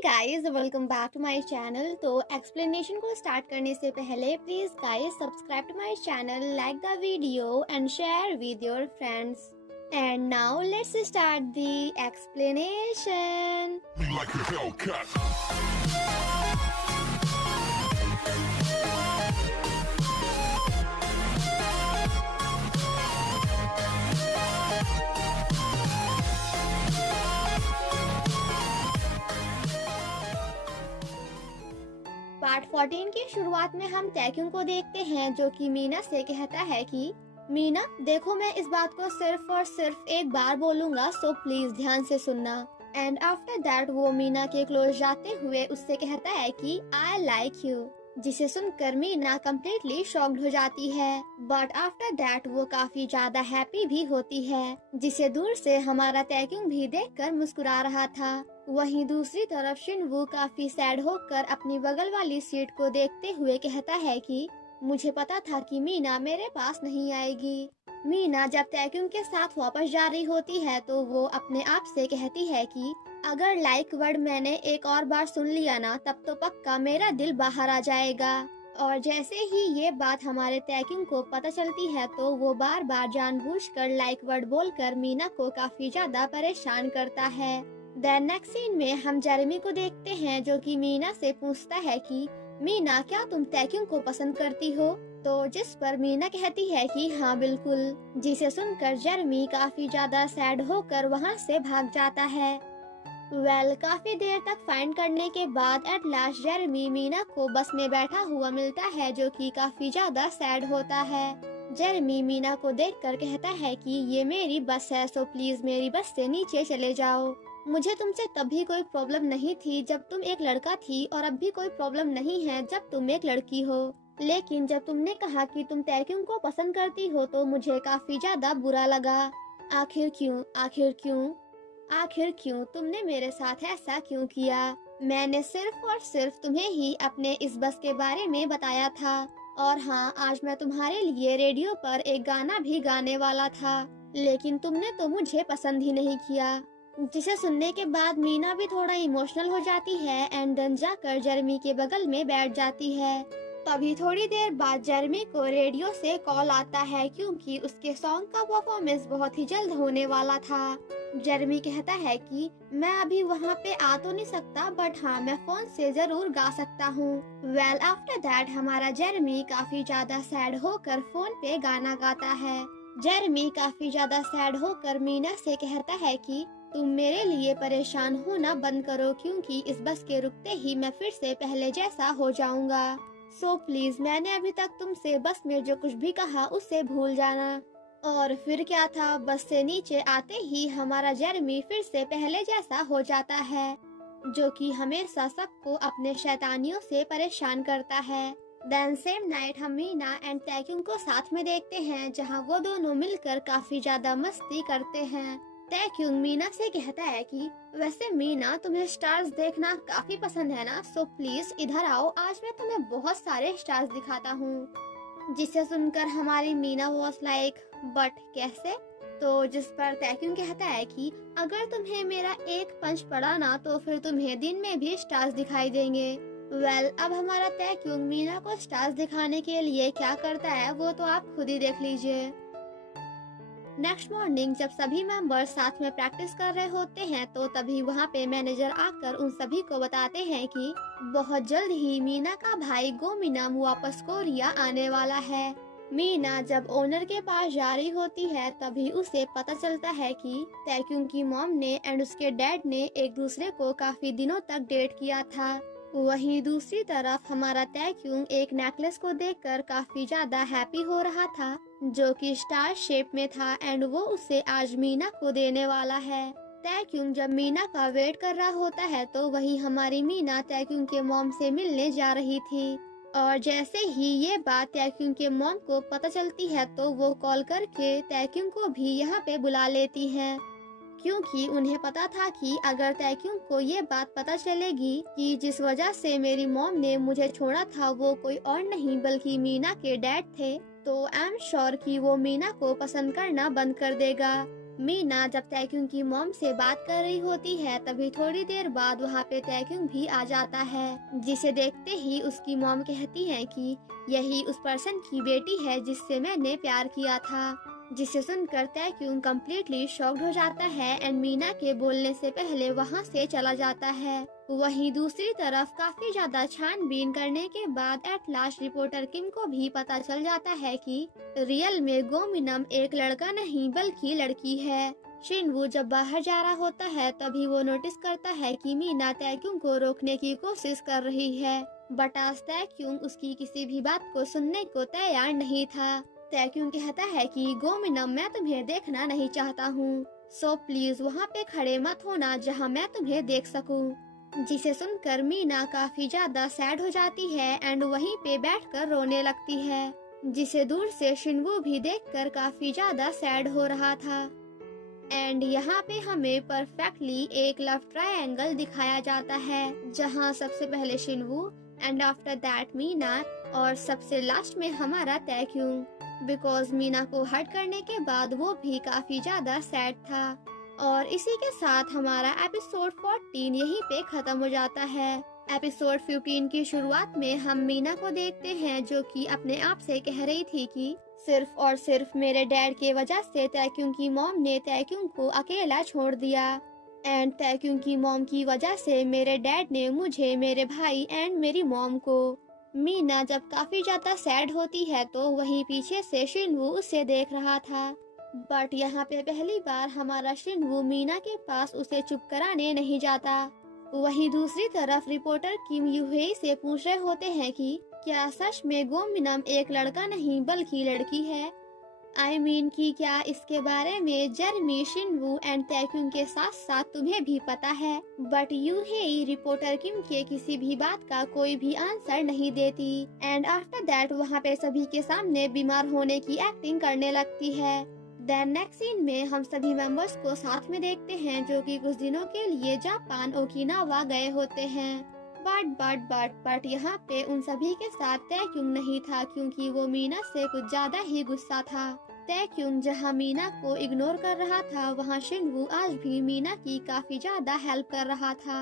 Guys, welcome back to my channel. तो explanation को start करने से पहले please guys subscribe to my channel, like the video and share with your friends. And now let's start the explanation. Like a Hellcat. Part 14 की शुरुआत में हम तैक्युंग को देखते हैं, जो कि मीना से कहता है कि मीना देखो, मैं इस बात को सिर्फ और सिर्फ एक बार बोलूंगा, सो प्लीज ध्यान से सुनना। एंड आफ्टर दैट वो मीना के क्लोज जाते हुए उससे कहता है कि आई लाइक यू, जिसे सुनकर मीना कम्प्लीटली शॉक्ड हो जाती है। बट आफ्टर दैट वो काफी ज्यादा हैप्पी भी होती है, जिसे दूर से हमारा तैक्युंग भी देखकर मुस्कुरा रहा था। वहीं दूसरी तरफ शिनवू काफी सैड होकर अपनी बगल वाली सीट को देखते हुए कहता है कि मुझे पता था कि मीना मेरे पास नहीं आएगी। मीना जब तैक्युंग के साथ वापस जा रही होती है तो वो अपने आप से कहती है कि अगर लाइक वर्ड मैंने एक और बार सुन लिया ना, तब तो पक्का मेरा दिल बाहर आ जाएगा। और जैसे ही ये बात हमारे तैक्युंग को पता चलती है तो वो बार बार जानबूझकर लाइक वर्ड बोलकर मीना को काफी ज्यादा परेशान करता है। देन नेक्स्ट सीन में हम जेरेमी को देखते हैं, जो कि मीना से पूछता है कि मीना क्या तुम तैक्युंग को पसंद करती हो? तो जिस पर मीना कहती है कि हाँ बिल्कुल, जिसे सुनकर जेरेमी काफी ज्यादा सैड होकर वहाँ से भाग जाता है। काफी देर तक फाइंड करने के बाद एट लास्ट जेरेमी मीना को बस में बैठा हुआ मिलता है, जो कि काफी ज्यादा सैड होता है। जेरेमी मीना को देखकर कहता है कि ये मेरी बस है, सो प्लीज मेरी बस से नीचे चले जाओ। मुझे तुमसे तभी कोई प्रॉब्लम नहीं थी जब तुम एक लड़का थी, और अब भी कोई प्रॉब्लम नहीं है जब तुम एक लड़की हो। लेकिन जब तुमने कहा कि तुम तैक्युंग को पसंद करती हो तो मुझे काफी ज्यादा बुरा लगा। आखिर क्यों, आखिर क्यों, आखिर क्यों तुमने मेरे साथ ऐसा क्यों किया? मैंने सिर्फ और सिर्फ तुम्हें ही अपने इस बस के बारे में बताया था। और हाँ, आज मैं तुम्हारे लिए रेडियो पर एक गाना भी गाने वाला था, लेकिन तुमने तो मुझे पसंद ही नहीं किया। जिसे सुनने के बाद मीना भी थोड़ा इमोशनल हो जाती है एंड देन जाकर जेरेमी के बगल में बैठ जाती है। तभी थोड़ी देर बाद जेरेमी को रेडियो से कॉल आता है, क्योंकि उसके सॉन्ग का परफॉर्मेंस बहुत ही जल्द होने वाला था। जेरेमी कहता है कि मैं अभी वहाँ पे आ तो नहीं सकता, बट हाँ मैं फोन से जरूर गा सकता हूँ। आफ्टर दैट हमारा जेरेमी काफी ज्यादा सैड होकर फोन पे गाना गाता है। जेरेमी काफी ज्यादा सैड होकर मीना से कहता है कि तुम मेरे लिए परेशान होना बंद करो, क्योंकि इस बस के रुकते ही मैं फिर से पहले जैसा हो जाऊंगा। सो प्लीज मैंने अभी तक तुमसे बस में जो कुछ भी कहा उसे भूल जाना। और फिर क्या था, बस से नीचे आते ही हमारा जेरेमी फिर से पहले जैसा हो जाता है, जो कि हमेशा सबको अपने शैतानियों से परेशान करता है। देन सेम नाइट हम मीना एंड तैक्युंग को साथ में देखते हैं, जहाँ वो दोनों मिलकर काफी ज्यादा मस्ती करते हैं। तैक्युंग मीना से कहता है कि वैसे मीना, तुम्हें स्टार्स देखना काफी पसंद है ना, सो प्लीज इधर आओ, आज मैं तुम्हें बहुत सारे स्टार्स दिखाता हूँ। जिसे सुनकर हमारी मीना वॉज लाइक बट कैसे? तो जिस पर तैक्युंग कहता है कि अगर तुम्हें मेरा एक पंच पड़ा ना, तो फिर तुम्हें दिन में भी स्टार्स दिखाई देंगे। अब हमारा तैक्युंग मीना को स्टार्स दिखाने के लिए क्या करता है वो तो आप खुद ही देख लीजिए। नेक्स्ट मॉर्निंग जब सभी मेंबर्स साथ में प्रैक्टिस कर रहे होते हैं, तो तभी वहाँ पे मैनेजर आकर उन सभी को बताते हैं कि बहुत जल्द ही मीना का भाई गोमिनम वापस कोरिया आने वाला है। मीना जब ओनर के पास जा रही होती है, तभी उसे पता चलता है कि तैक्युंग की मॉम ने एंड उसके डैड ने एक दूसरे को काफी दिनों तक डेट किया था। वहीं दूसरी तरफ हमारा तैक्युंग एक नेकलेस को देखकर काफी ज्यादा हैप्पी हो रहा था, जो कि स्टार शेप में था एंड वो उसे आज मीना को देने वाला है। तैक्युंग जब मीना का वेट कर रहा होता है, तो वही हमारी मीना तैक्युंग के मॉम से मिलने जा रही थी। और जैसे ही ये बात तैक्युंग के मॉम को पता चलती है, तो वो कॉल करके तैक्युंग को भी यहाँ पे बुला लेती है, क्योंकि उन्हें पता था कि अगर तैक्युंग को ये बात पता चलेगी कि जिस वजह से मेरी मॉम ने मुझे छोड़ा था वो कोई और नहीं बल्कि मीना के डैड थे, तो आई एम श्योर कि वो मीना को पसंद करना बंद कर देगा। मीना जब तैक्युंग की मॉम से बात कर रही होती है तभी थोड़ी देर बाद वहाँ पे तैक्युंग भी आ जाता है, जिसे देखते ही उसकी मॉम कहती है कि यही उस पर्सन की बेटी है जिससे मैंने प्यार किया था। जिसे सुनकर तैक्युंग कम्प्लीटली शॉक्ड हो जाता है एंड मीना के बोलने से पहले वहाँ से चला जाता है। वहीं दूसरी तरफ काफी ज्यादा छानबीन करने के बाद एट लास्ट रिपोर्टर किम को भी पता चल जाता है कि रियल में गो मिनम एक लड़का नहीं बल्कि लड़की है। शिनवू जब बाहर जा रहा होता है तभी वो नोटिस करता है कि मीना तैक्युंग को रोकने की कोशिश कर रही है, बट आज तैक्युंग उसकी किसी भी बात को सुनने को तैयार नहीं था। तैक्युंग कहता है कि गो मिनम मैं तुम्हें देखना नहीं चाहता हूँ, सो प्लीज वहाँ पे खड़े मत होना जहाँ मैं तुम्हें देख सकूँ। जिसे सुनकर मीना काफी ज्यादा सैड हो जाती है एंड वहीं पे बैठकर रोने लगती है, जिसे दूर से शिनवू भी देखकर काफी ज्यादा सैड हो रहा था। एंड यहाँ पे हमें परफेक्टली एक लव ट्रायंगल दिखाया जाता है, जहाँ सबसे पहले शिनवू एंड आफ्टर दैट मीना और सबसे लास्ट में हमारा तैक्युंग। बिकॉज मीना को हर्ट करने के बाद वो भी काफी ज्यादा सैड था। और इसी के साथ हमारा एपिसोड 14 यहीं पे खत्म हो जाता है। एपिसोड 15 की शुरुआत में हम मीना को देखते हैं जो कि अपने आप से कह रही थी कि सिर्फ और सिर्फ मेरे डैड के वजह से तैक्युंग की मॉम ने तैक्युंग को अकेला छोड़ दिया एंड तैक्युंग की मॉम की वजह से मेरे डैड ने मुझे, मेरे भाई एंड मेरी मॉम को। मीना जब काफी ज्यादा सैड होती है तो वहीं पीछे से शिनवू उसे देख रहा था, बट यहाँ पे पहली बार हमारा शिनवू मीना के पास उसे चुप कराने नहीं जाता। वहीं दूसरी तरफ रिपोर्टर किम यूहेई से पूछ रहे होते हैं कि क्या सच में गो मिनम एक लड़का नहीं बल्कि लड़की है। I mean कि क्या इसके बारे में जेरमी, शिनवू एंड तैक्युंग के साथ साथ तुम्हें भी पता है। बट यूहेई रिपोर्टर किम के किसी भी बात का कोई भी आंसर नहीं देती एंड आफ्टर दैट वहाँ पे सभी के सामने बीमार होने की एक्टिंग करने लगती है। देन नेक्स्ट सीन में हम सभी मेंबर्स को साथ में देखते हैं जो कि कुछ दिनों के लिए जापान ओकिनावा गए होते हैं। बट यहाँ पे उन सभी के साथ तैक्युंग नहीं था क्योंकि वो मीना से कुछ ज्यादा ही गुस्सा था। तैक्युंग जहाँ मीना को इग्नोर कर रहा था वहाँ शिनवू आज भी मीना की काफी ज्यादा हेल्प कर रहा था।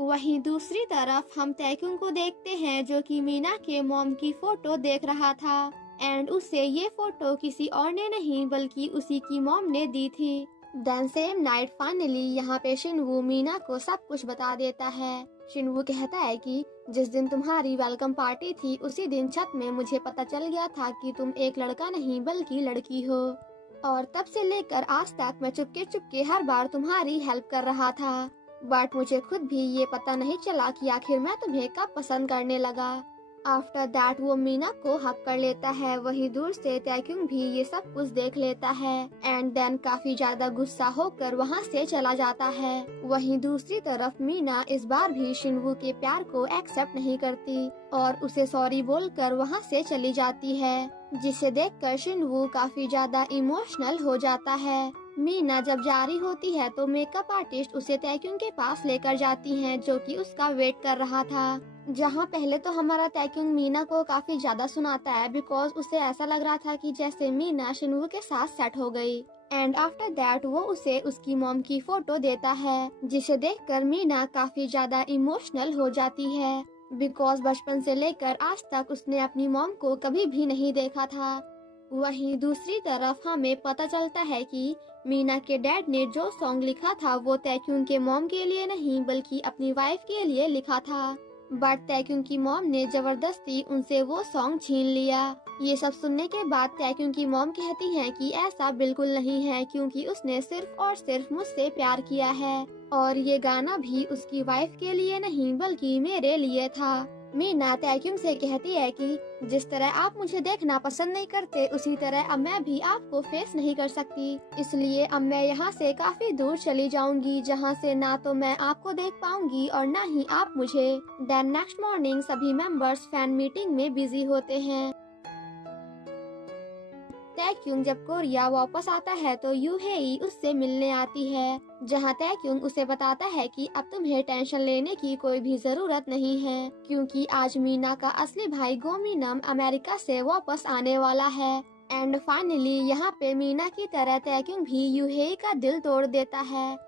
वहीं दूसरी तरफ हम तैक्युंग को देखते हैं जो कि मीना के मॉम की फोटो देख रहा था एंड उसे ये फोटो किसी और ने नहीं बल्कि उसी की मॉम ने दी थी। देन सेम नाइट फाइनली यहाँ पे शिनवू मीना को सब कुछ बता देता है। शिनवू कहता है कि जिस दिन तुम्हारी वेलकम पार्टी थी उसी दिन छत में मुझे पता चल गया था कि तुम एक लड़का नहीं बल्कि लड़की हो, और तब से लेकर आज तक मैं चुपके चुपके हर बार तुम्हारी हेल्प कर रहा था, बट मुझे खुद भी ये पता नहीं चला कि आखिर मैं तुम्हें कब पसंद करने लगा। आफ्टर दैट वो मीना को हक कर लेता है। वहीं दूर से तैक्युंग भी ये सब कुछ देख लेता है एंड देन काफी ज्यादा गुस्सा होकर वहाँ से चला जाता है। वहीं दूसरी तरफ मीना इस बार भी शिनवू के प्यार को एक्सेप्ट नहीं करती और उसे सॉरी बोलकर वहाँ से चली जाती है, जिसे देखकर शिनवू काफी ज्यादा इमोशनल हो जाता है। मीना जब जा रही होती है तो मेकअप आर्टिस्ट उसे तैक्युंग के पास लेकर जाती हैं जो कि उसका वेट कर रहा था। जहाँ पहले तो हमारा तैक्युंग मीना को काफी ज्यादा सुनाता है बिकॉज उसे ऐसा लग रहा था कि जैसे मीना शिनवू के साथ सेट हो गई एंड आफ्टर दैट वो उसे उसकी मॉम की फोटो देता है, जिसे देखकर मीना काफी ज्यादा इमोशनल हो जाती है बिकॉज बचपन से लेकर आज तक उसने अपनी मॉम को कभी भी नहीं देखा था। वहीं दूसरी तरफ हमें पता चलता है कि मीना के डैड ने जो सॉन्ग लिखा था वो तैक्युंग के मॉम के लिए नहीं बल्कि अपनी वाइफ के लिए लिखा था, बट तैक्युंग की मॉम ने जबरदस्ती उनसे वो सॉन्ग छीन लिया। ये सब सुनने के बाद तैक्युंग की मॉम कहती है कि ऐसा बिल्कुल नहीं है क्योंकि उसने सिर्फ और सिर्फ मुझसे प्यार किया है और ये गाना भी उसकी वाइफ के लिए नहीं बल्कि मेरे लिए था। मीना तैक्युंग से कहती है कि जिस तरह आप मुझे देखना पसंद नहीं करते उसी तरह अब मैं भी आपको फेस नहीं कर सकती, इसलिए अब मैं यहाँ से काफी दूर चली जाऊंगी जहाँ से ना तो मैं आपको देख पाऊंगी और ना ही आप मुझे। देन नेक्स्ट मॉर्निंग सभी मेंबर्स फैन मीटिंग में बिजी होते हैं। तैक्युंग जब कोरिया वापस आता है तो यूहेई उससे मिलने आती है, जहां तैक्युंग उसे बताता है कि अब तुम्हें टेंशन लेने की कोई भी जरूरत नहीं है क्योंकि आज मीना का असली भाई गो मिनम अमेरिका से वापस आने वाला है एंड फाइनली यहाँ पे मीना की तरह तैक्युंग भी यूहेई का दिल तोड़ देता है।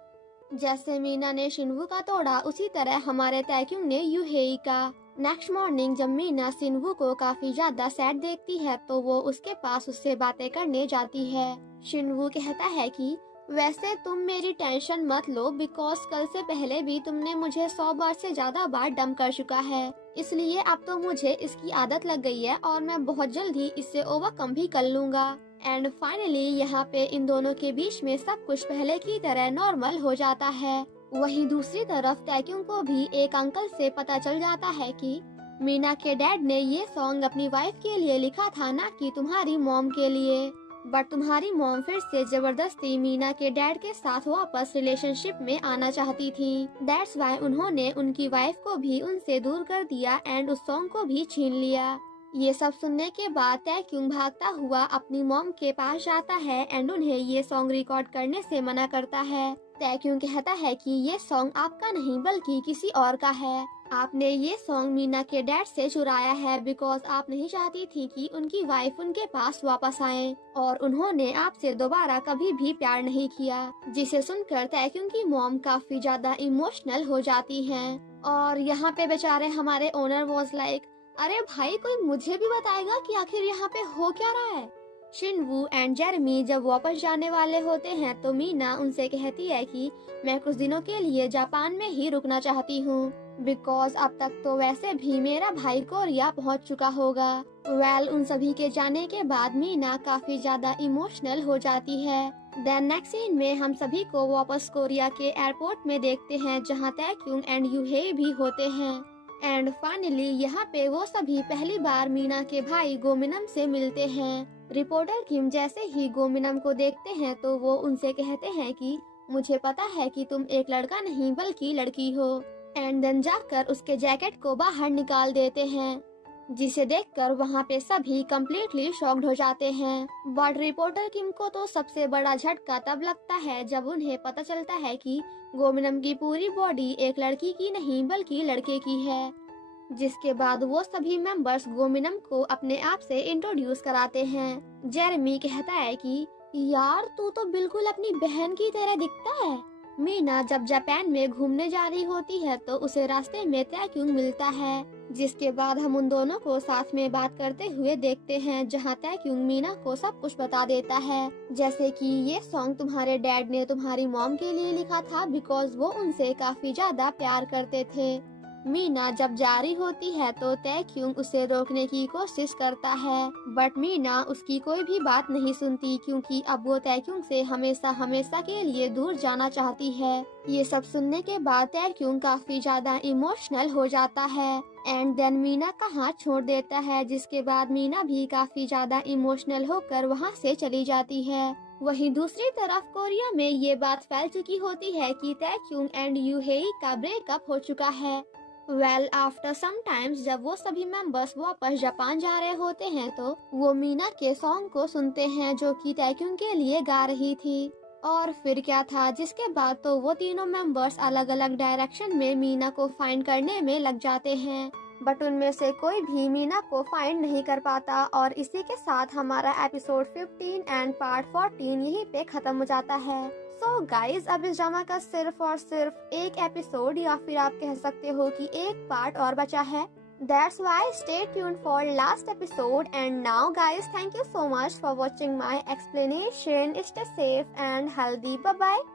जैसे मीना ने शिनवू का तोड़ा, उसी तरह हमारे तैक्युंग ने यूहेई का। नेक्स्ट मॉर्निंग जब मीना शिनवू को काफी ज्यादा सैड देखती है तो वो उसके पास उससे बातें करने जाती है। शिनवू कहता है कि वैसे तुम मेरी टेंशन मत लो, बिकॉज कल से पहले भी तुमने मुझे 100 बार से ज्यादा बार डंप कर चुका है, इसलिए अब तो मुझे इसकी आदत लग गई है और मैं बहुत जल्दी इससे ओवरकम भी कर लूंगा। एंड फाइनली यहाँ पे इन दोनों के बीच में सब कुछ पहले की तरह नॉर्मल हो जाता है। वहीं दूसरी तरफ तैक्युंग को भी एक अंकल से पता चल जाता है कि मीना के डैड ने ये सॉन्ग अपनी वाइफ के लिए लिखा था, ना कि तुम्हारी मॉम के लिए। बट तुम्हारी मॉम फिर से जबरदस्ती मीना के डैड के साथ वापस रिलेशनशिप में आना चाहती थी। दैट्स वाई उन्होंने उनकी वाइफ को भी उनसे दूर कर दिया एंड उस सॉन्ग को भी छीन लिया। ये सब सुनने के बाद तैक्युंग भागता हुआ अपनी मॉम के पास जाता है एंड उन्हें ये सॉन्ग रिकॉर्ड करने से मना करता है। तैक्युंग कहता है कि ये सॉन्ग आपका नहीं बल्कि किसी और का है। आपने ये सॉन्ग मीना के डैड से चुराया है बिकॉज आप नहीं चाहती थी कि उनकी वाइफ उनके पास वापस आए और उन्होंने आपसे दोबारा कभी भी प्यार नहीं किया। जिसे सुनकर तैक्युंग की मॉम काफी ज्यादा इमोशनल हो जाती हैं। और यहाँ पे बेचारे हमारे ओनर वॉज लाइक, अरे भाई कोई मुझे भी बताएगा कि आखिर यहाँ पे हो क्या रहा है। शिनवू एंड जेरेमी जब वापस जाने वाले होते हैं तो मीना उनसे कहती है कि मैं कुछ दिनों के लिए जापान में ही रुकना चाहती हूँ, बिकॉज अब तक तो वैसे भी मेरा भाई कोरिया पहुँच चुका होगा। उन सभी के जाने के बाद मीना काफी ज्यादा इमोशनल हो जाती है। देन नेक्स्ट सीन में हम सभी को वापस कोरिया के एयरपोर्ट में देखते हैं जहाँ तैक्युंग एंड यूहेई भी होते हैं। एंड फाइनली यहाँ पे वो सभी पहली बार मीना के भाई गोमिनम से मिलते हैं। रिपोर्टर किम जैसे ही गोमिनम को देखते हैं तो वो उनसे कहते हैं कि मुझे पता है कि तुम एक लड़का नहीं बल्कि लड़की हो। एंड देन जाकर उसके जैकेट को बाहर निकाल देते हैं, जिसे देखकर वहाँ पे सभी कम्प्लीटली शॉक्ड हो जाते हैं। बट रिपोर्टर किम को तो सबसे बड़ा झटका तब लगता है जब उन्हें पता चलता है कि गोमिनम की पूरी बॉडी एक लड़की की नहीं बल्कि लड़के की है। जिसके बाद वो सभी मेंबर्स गोमिनम को अपने आप से इंट्रोड्यूस कराते हैं। जेरेमी कहता है कि यार तू तो बिल्कुल अपनी बहन की तरह दिखता है। मीना जब जापान में घूमने जा रही होती है तो उसे रास्ते में तैक्युंग मिलता है, जिसके बाद हम उन दोनों को साथ में बात करते हुए देखते हैं जहां तैक्युंग मीना को सब कुछ बता देता है, जैसे कि ये सॉन्ग तुम्हारे डैड ने तुम्हारी मॉम के लिए लिखा था बिकॉज वो उनसे काफी ज्यादा प्यार करते थे। मीना जब जा रही होती है तो तैक्युंग उसे रोकने की कोशिश करता है, बट मीना उसकी कोई भी बात नहीं सुनती क्योंकि अब वो तैक्युंग से हमेशा हमेशा के लिए दूर जाना चाहती है। ये सब सुनने के बाद तैक्युंग काफी ज्यादा इमोशनल हो जाता है एंड देन मीना का हाथ छोड़ देता है, जिसके बाद मीना भी काफी ज्यादा इमोशनल होकर वहाँ से चली जाती है। वहीं दूसरी तरफ कोरिया में ये बात फैल चुकी होती है कि तैक्युंग एंड यूहेई का ब्रेकअप हो चुका है। आफ्टर सम टाइम्स जब वो सभी मेंबर्स वापस जापान जा रहे होते हैं तो वो मीना के सॉन्ग को सुनते हैं जो कि तैक्युंग के लिए गा रही थी। और फिर क्या था, जिसके बाद तो वो तीनों मेंबर्स अलग अलग डायरेक्शन में मीना को फाइंड करने में लग जाते हैं, बट उनमें से कोई भी मीना को फाइंड नहीं कर पाता। और इसी के साथ हमारा एपिसोड 15 एंड पार्ट 14 यहीं पे खत्म हो जाता है। सो गाइज अब इस ड्रामा का सिर्फ और सिर्फ एक एपिसोड या फिर आप कह सकते हो कि एक पार्ट और बचा है। That's why stay tuned for last episode. And now guys, thank you so much for watching my explanation. Stay safe and healthy. Bye bye.